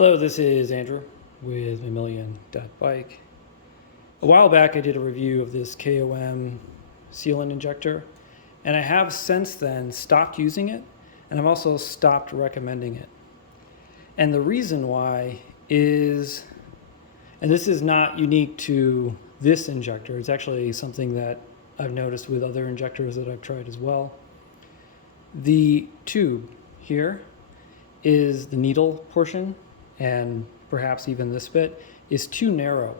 Hello, this is Andrew with Mammalian.bike. A while back I did a review of this KOM sealant injector, and I have since then stopped using it, and I've also stopped recommending it. And the reason why is, and this is not unique to this injector, it's actually something that I've noticed with other injectors that I've tried as well. The tube here is the needle portion, and perhaps even this bit is too narrow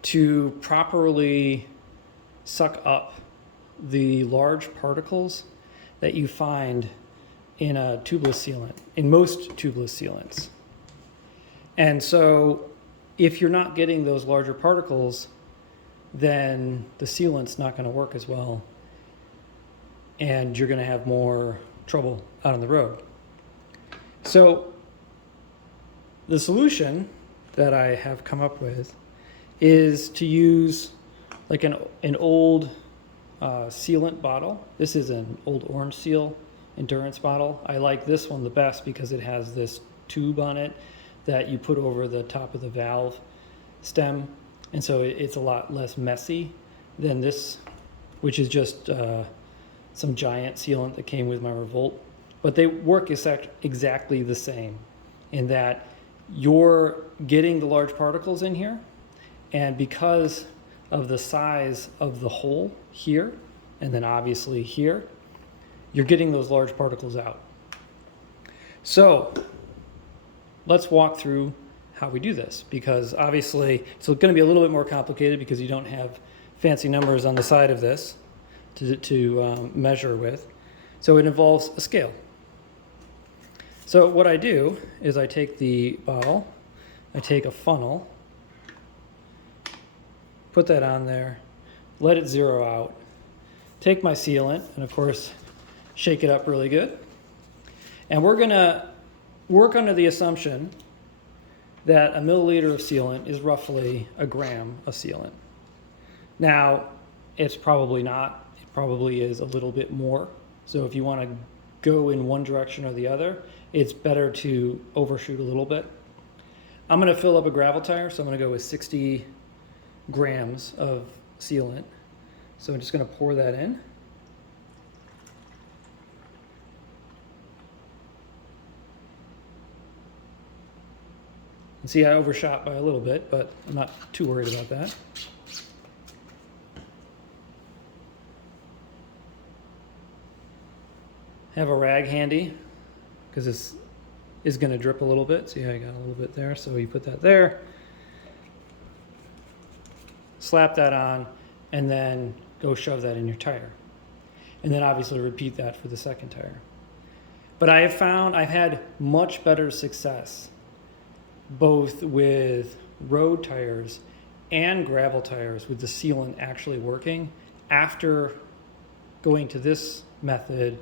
to properly suck up the large particles that you find in a tubeless sealant, in most tubeless sealants. And so if you're not getting those larger particles, then the sealant's not going to work as well, and you're going to have more trouble out on the road. So the solution that I have come up with is to use like an old sealant bottle. This is an old Orange Seal endurance bottle. I like this one the best because it has this tube on it that you put over the top of the valve stem, and so it's a lot less messy than this, which is just some giant sealant that came with my Revolt. But they work exactly the same in that you're getting the large particles in here, and because of the size of the hole here, and then obviously here, you're getting those large particles out. So let's walk through how we do this, because obviously it's going to be a little bit more complicated because you don't have fancy numbers on the side of this to measure with. So it involves a scale. So what I do is I take the bottle, I take a funnel, put that on there, let it zero out, take my sealant, and of course shake it up really good. And we're going to work under the assumption that a milliliter of sealant is roughly a gram of sealant. Now, it's probably not. It probably is a little bit more. So if you want to go in one direction or the other, it's better to overshoot a little bit. I'm going to fill up a gravel tire, so I'm going to go with 60 grams of sealant. So I'm just going to pour that in. And see, I overshot by a little bit, but I'm not too worried about that. Have a rag handy, because this is going to drip a little bit. See how I got a little bit there? So you put that there, slap that on, and then go shove that in your tire. And then obviously repeat that for the second tire. But I have found I've had much better success both with road tires and gravel tires with the sealant actually working after going to this method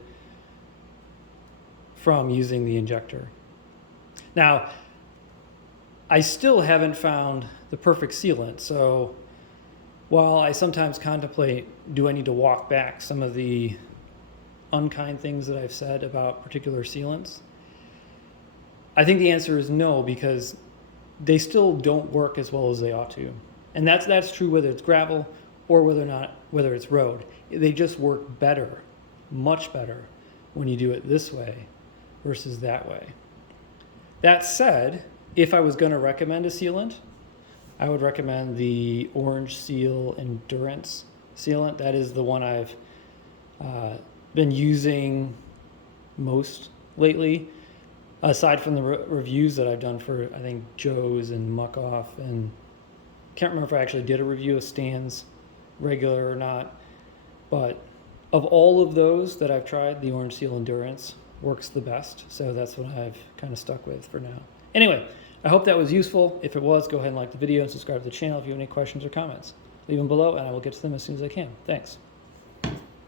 from using the injector. Now, I still haven't found the perfect sealant, so while I sometimes contemplate, do I need to walk back some of the unkind things that I've said about particular sealants? I think the answer is no, because they still don't work as well as they ought to. And that's true whether it's gravel or whether it's road. They just work better, much better, when you do it this way versus that way. That said, if I was going to recommend a sealant, I would recommend the Orange Seal Endurance sealant. That is the one I've been using most lately, aside from the reviews that I've done for, I think, Joe's and Muck Off, and can't remember if I actually did a review of Stan's regular or not. But of all of those that I've tried, the Orange Seal Endurance works the best, so that's what I've kind of stuck with for now. Anyway, I hope that was useful. If it was, go ahead and like the video and subscribe to the channel. If you have any questions or comments, leave them below and I will get to them as soon as I can. Thanks.